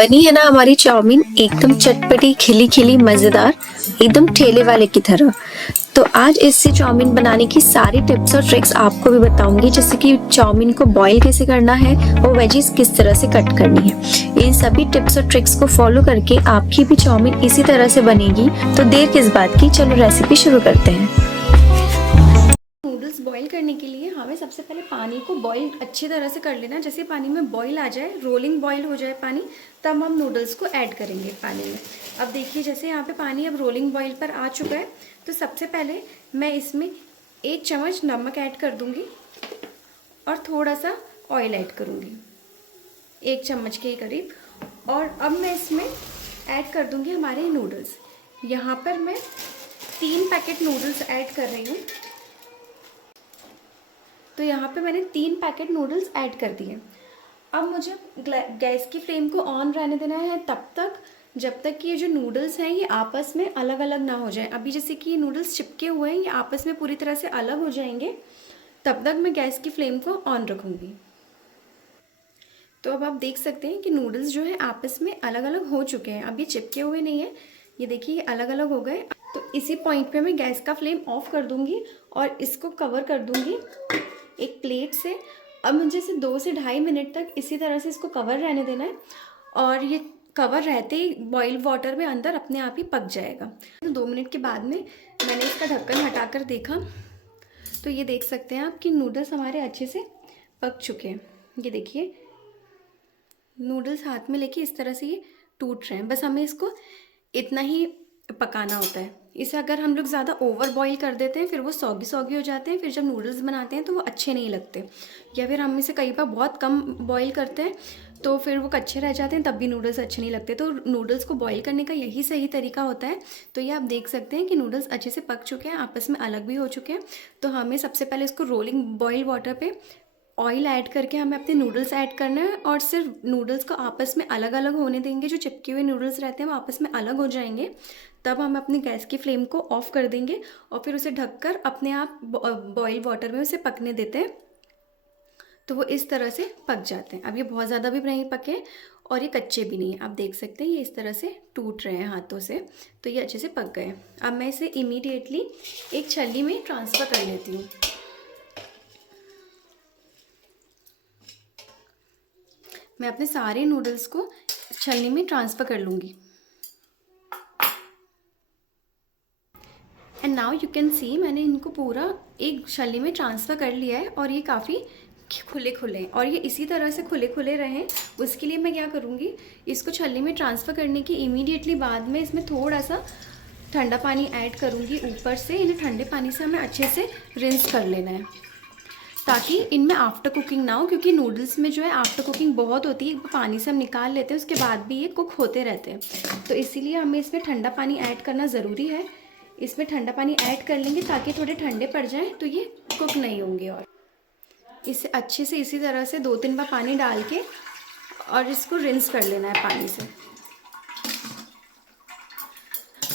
बनी है ना हमारी चाउमीन एकदम चटपटी खिली खिली मजेदार, एकदम ठेले वाले की तरह। तो आज इससे चाउमीन बनाने की सारी टिप्स और ट्रिक्स आपको भी बताऊंगी, जैसे कि चाउमीन को बॉईल कैसे करना है और वेजीज किस तरह से कट करनी है। इन सभी टिप्स और ट्रिक्स को फॉलो करके आपकी भी चाउमीन इसी तरह से बनेगी। तो देर किस बात की, चलो रेसिपी शुरू करते हैं। नूडल्स बॉईल करने के लिए हमें सबसे पहले पानी को बॉईल अच्छी तरह से कर लेना है। जैसे पानी में बॉईल आ जाए, रोलिंग बॉईल हो जाए पानी, तब हम नूडल्स को ऐड करेंगे पानी में। अब देखिए जैसे यहाँ पे पानी अब रोलिंग बॉईल पर आ चुका है, तो सबसे पहले मैं इसमें 1 चम्मच नमक ऐड कर दूँगी और थोड़ा सा ऑयल ऐड करूँगी, 1 चम्मच के करीब। और अब मैं इसमें ऐड कर दूँगी हमारे नूडल्स। यहाँ पर मैं 3 पैकेट नूडल्स ऐड कर रही हूँ। तो यहाँ पे मैंने 3 पैकेट नूडल्स ऐड कर दिए। अब मुझे गैस की फ्लेम को ऑन रहने देना है तब तक, जब तक कि ये जो नूडल्स हैं ये आपस में अलग अलग ना हो जाए। अभी जैसे कि ये नूडल्स चिपके हुए हैं, ये आपस में पूरी तरह से अलग हो जाएंगे, तब तक मैं गैस की फ्लेम को ऑन रखूँगी। तो अब आप देख सकते हैं कि नूडल्स जो है आपस में अलग अलग हो चुके हैं। अब ये चिपके हुए नहीं है, ये देखिए ये अलग अलग हो गए। तो इसी पॉइंट पे मैं गैस का फ्लेम ऑफ कर दूँगी और इसको कवर कर दूँगी एक प्लेट से। अब मुझे इसे 2 से ढाई मिनट तक इसी तरह से इसको कवर रहने देना है, और ये कवर रहते ही बॉइल वाटर में अंदर अपने आप ही पक जाएगा। तो 2 मिनट के बाद में मैंने इसका ढक्कन हटाकर देखा, तो ये देख सकते हैं आप कि नूडल्स हमारे अच्छे से पक चुके हैं। ये देखिए नूडल्स हाथ में लेके इस तरह से ये टूट रहे हैं। बस हमें इसको इतना ही पकाना होता है। इसे अगर हम लोग ज़्यादा ओवर बॉईल कर देते हैं, फिर वो सौगी सौगी हो जाते हैं, फिर जब नूडल्स बनाते हैं तो वो अच्छे नहीं लगते। या फिर हम इसे कई बार बहुत कम बॉईल करते हैं तो फिर वो कच्चे रह जाते हैं, तब भी नूडल्स अच्छे नहीं लगते। तो नूडल्स को बॉईल करने का यही सही तरीका होता है। तो ये आप देख सकते हैं कि नूडल्स अच्छे से पक चुके हैं, आपस में अलग भी हो चुके हैं। तो हमें सबसे पहले इसको रोलिंग बॉईल वाटर पे ऑयल ऐड करके हमें अपने नूडल्स ऐड करना है, और सिर्फ नूडल्स को आपस में अलग अलग होने देंगे। जो चिपके हुए नूडल्स रहते हैं वो आपस में अलग हो जाएंगे, तब हम अपनी गैस की फ्लेम को ऑफ कर देंगे और फिर उसे ढककर अपने आप बॉईल वाटर में उसे पकने देते हैं। तो वो इस तरह से पक जाते हैं। अब ये बहुत ज़्यादा भी नहीं पके और ये कच्चे भी नहीं हैं। आप देख सकते हैं ये इस तरह से टूट रहे हैं हाथों से, तो ये अच्छे से पक गए। अब मैं इसे इमीडिएटली एक छलनी में ट्रांसफ़र कर लेती हूँ। मैं अपने सारे नूडल्स को छलनी में ट्रांसफ़र कर लूँगी। And now you can see मैंने इनको पूरा एक छलनी में ट्रांसफ़र कर लिया है, और ये काफ़ी खुले खुले हैं, और ये इसी तरह से खुले खुले रहें उसके लिए मैं क्या करूँगी, इसको छलनी में ट्रांसफ़र करने की इमीडिएटली बाद में इसमें थोड़ा सा ठंडा पानी ऐड करूँगी ऊपर से। इन्हें ठंडे पानी से हमें अच्छे से रिंस कर लेना है, ताकि इनमें आफ्टर कुकिंग ना हो, क्योंकि नूडल्स में जो है आफ्टर कुकिंग बहुत होती है। पानी से हम निकाल लेते हैं, उसके बाद भी ये कुक होते रहते हैं। तो इसीलिए हमें इसमें ठंडा पानी ऐड करना ज़रूरी है। इसमें ठंडा पानी ऐड कर लेंगे ताकि थोड़े ठंडे पड़ जाएं, तो ये कुक नहीं होंगे। और इसे अच्छे से इसी तरह से 2-3 बार पानी डाल के और इसको रिंस कर लेना है पानी से।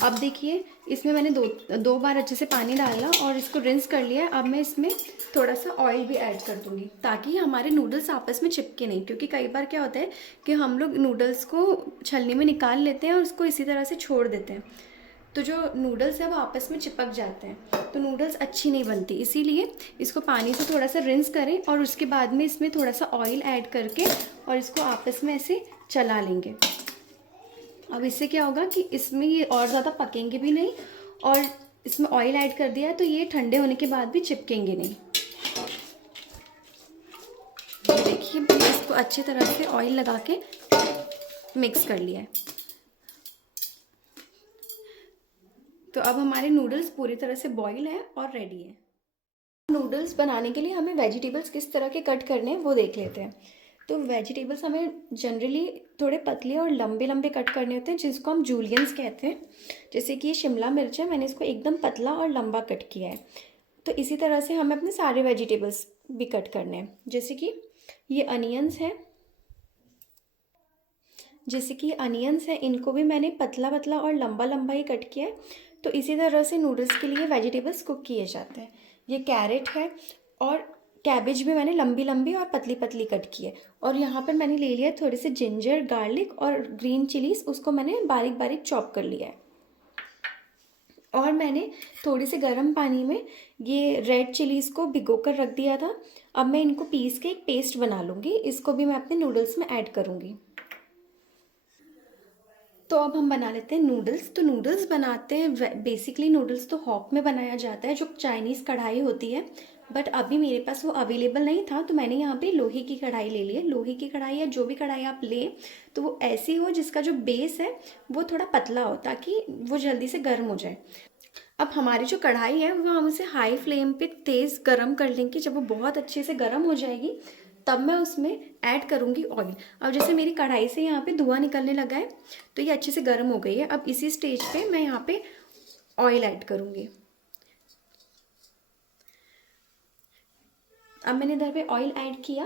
अब देखिए इसमें मैंने दो बार अच्छे से पानी डाला और इसको रिंस कर लिया। अब मैं इसमें थोड़ा सा ऑयल भी ऐड कर दूँगी, ताकि हमारे नूडल्स आपस में चिपके नहीं। क्योंकि कई बार क्या होता है कि हम लोग नूडल्स को छलनी में निकाल लेते हैं और उसको इसी तरह से छोड़ देते हैं, तो जो नूडल्स है वो आपस में चिपक जाते हैं, तो नूडल्स अच्छी नहीं बनती। इसीलिए इसको पानी से थोड़ा सा रिंस करें और उसके बाद में इसमें थोड़ा सा ऑयल ऐड करके और इसको आपस में ऐसे चला लेंगे। अब इससे क्या होगा कि इसमें ये और ज़्यादा पकेंगे भी नहीं, और इसमें ऑयल ऐड कर दिया है तो ये ठंडे होने के बाद भी चिपकेंगे नहीं। देखिए मैंने इसको अच्छी तरह से ऑयल लगा के मिक्स कर लिया है। तो अब हमारे नूडल्स पूरी तरह से बॉईल है और रेडी है। नूडल्स बनाने के लिए हमें वेजिटेबल्स किस तरह के कट करने हैं वो देख लेते हैं। तो वेजिटेबल्स हमें जनरली थोड़े पतले और लंबे लंबे कट करने होते हैं, जिसको हम जूलियंस कहते हैं। जैसे कि ये शिमला मिर्च है, मैंने इसको एकदम पतला और लंबा कट किया है। तो इसी तरह से हमें अपने सारे वेजिटेबल्स भी कट करने हैं। जैसे कि ये अनियंस है, इनको भी मैंने पतला पतला और लंबा लंबा ही कट किया है। तो इसी तरह से नूडल्स के लिए वेजिटेबल्स कुक किए जाते हैं। ये कैरेट है, और कैबेज भी मैंने लंबी लंबी और पतली पतली कट की है। और यहाँ पर मैंने ले लिया है थोड़े से जिंजर, गार्लिक और ग्रीन चिलीज, उसको मैंने बारीक बारीक चॉप कर लिया है। और मैंने थोड़ी से गर्म पानी में ये रेड चिलीज़ को भिगो कर रख दिया था। अब मैं इनको पीस के एक पेस्ट बना लूँगी, इसको भी मैं अपने नूडल्स में ऐड करूँगी। तो अब हम बना लेते हैं नूडल्स। तो नूडल्स बनाते हैं, बेसिकली नूडल्स तो हॉक में बनाया जाता है, जो चाइनीज़ कढ़ाई होती है। बट अभी मेरे पास वो अवेलेबल नहीं था, तो मैंने यहाँ पे लोहे की कढ़ाई ले ली है। लोहे की कढ़ाई या जो भी कढ़ाई आप लें तो वो ऐसी हो जिसका जो बेस है वो थोड़ा पतला हो, ताकि वो जल्दी से गर्म हो जाए। अब हमारी जो कढ़ाई है वो हम उसे हाई फ्लेम पे तेज़ गरम कर लेंगे। जब वो बहुत अच्छे से गरम हो जाएगी तब मैं उसमें ऐड करूँगी ऑयल। अब जैसे मेरी कढ़ाई से यहाँ पे धुआं निकलने लगा है, तो ये अच्छे से गर्म हो गई है। अब इसी स्टेज पे मैं यहाँ पे ऑयल ऐड करूँगी। अब मैंने इधर पे ऑयल ऐड किया।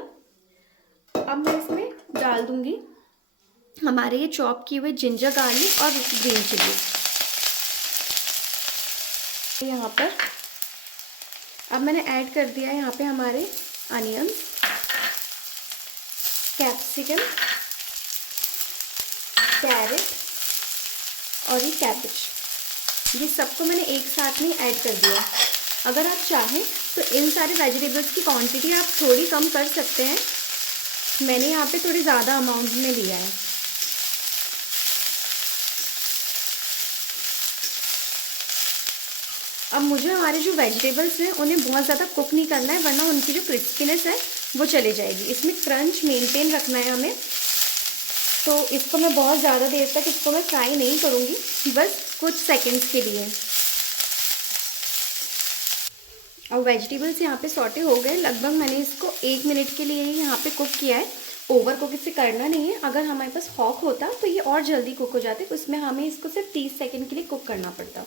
अब मैं इसमें डाल दूँगी हमारे ये चॉप किए हुए जिंजर, गार्लिक और ग्रीन चिली। यहाँ पर अब मैंने ऐड कर दिया है यहाँ पे हमारे अनियंस, कैप्सिकम, कैरेट और ये कैबेज, ये सबको मैंने एक साथ में ऐड कर दिया। अगर आप चाहें तो इन सारे वेजिटेबल्स की क्वांटिटी आप थोड़ी कम कर सकते हैं। मैंने यहाँ पे थोड़ी ज़्यादा अमाउंट में लिया है। अब मुझे हमारे जो वेजिटेबल्स हैं उन्हें बहुत ज़्यादा कुक नहीं करना है, वरना उनकी जो क्रिस्पीनेस है वो चले जाएगी। इसमें क्रंच मेंटेन रखना है हमें, तो इसको मैं बहुत ज़्यादा देर तक इसको मैं फ्राई नहीं करूँगी, बस कुछ सेकंड्स के लिए। और वेजिटेबल्स यहाँ पे सॉटे हो गए, लगभग मैंने इसको 1 मिनट के लिए ही यहाँ पे कुक किया है। ओवर कुक इसे करना नहीं है। अगर हमारे पास हॉक होता तो ये और जल्दी कुक हो जाते, उसमें हमें इसको सिर्फ 30 सेकंड के लिए कुक करना पड़ता।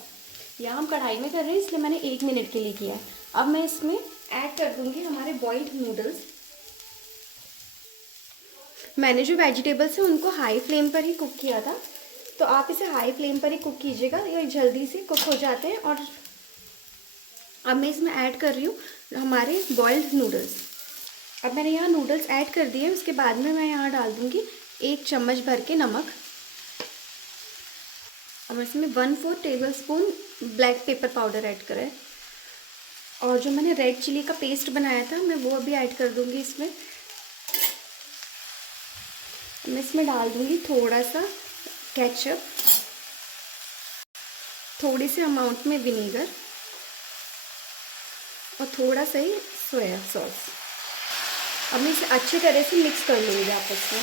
यहाँ हम कढ़ाई में कर रहे हैं इसलिए मैंने 1 मिनट के लिए किया है। अब मैं इसमें ऐड कर दूँगी हमारे बॉइल्ड नूडल्स। मैंने जो वेजिटेबल्स हैं उनको हाई फ्लेम पर ही कुक किया था, तो आप इसे हाई फ्लेम पर ही कुक कीजिएगा, ये जल्दी से कुक हो जाते हैं। और अब मैं इसमें ऐड कर रही हूँ हमारे बॉइल्ड नूडल्स। अब मैंने यहाँ नूडल्स ऐड कर दिए, उसके बाद में मैं यहाँ डाल दूँगी 1 चम्मच भर के नमक। और इसमें 1/4 tablespoon black pepper powder add करें। और जो मैंने रेड चिली का पेस्ट बनाया था मैं वो भी ऐड कर दूँगी इसमें। मैं इसमें डाल दूँगी थोड़ा सा केचप, थोड़ी सी अमाउंट में विनेगर और थोड़ा सा ही सोया सॉस। अब मैं इसे अच्छी तरह से मिक्स कर लूँगी आपस में।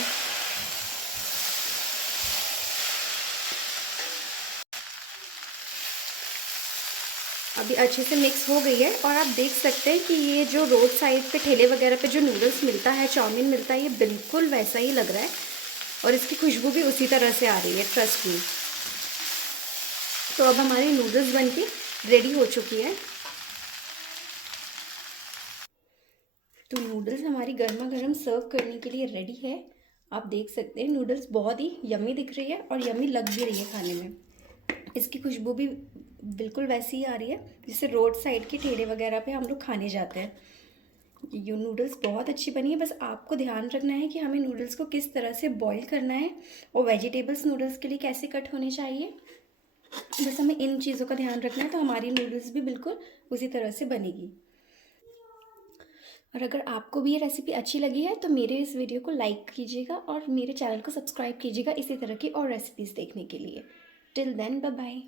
अभी अच्छे से मिक्स हो गई है और आप देख सकते हैं कि ये जो रोड साइड पे ठेले वगैरह पे जो नूडल्स मिलता है, चाउमीन मिलता है, ये बिल्कुल वैसा ही लग रहा है और इसकी खुशबू भी उसी तरह से आ रही है, ट्रस्ट मी। तो अब हमारी नूडल्स बनके रेडी हो चुकी है। तो नूडल्स हमारी गर्मा गर्म सर्व करने के लिए रेडी है। आप देख सकते हैं नूडल्स बहुत ही यम्मी दिख रही है और यम्मी लग भी रही है खाने में। इसकी खुशबू भी बिल्कुल वैसी ही आ रही है जिससे रोड साइड के ठेले वगैरह पे हम लोग खाने जाते हैं। ये नूडल्स बहुत अच्छी बनी है, बस आपको ध्यान रखना है कि हमें नूडल्स को किस तरह से बॉईल करना है और वेजिटेबल्स नूडल्स के लिए कैसे कट होने चाहिए। बस हमें इन चीज़ों का ध्यान रखना है, तो हमारी नूडल्स भी बिल्कुल उसी तरह से बनेगी। और अगर आपको भी ये रेसिपी अच्छी लगी है तो मेरे इस वीडियो को लाइक कीजिएगा और मेरे चैनल को सब्सक्राइब कीजिएगा इसी तरह की और रेसिपीज़ देखने के लिए। Till then bye bye.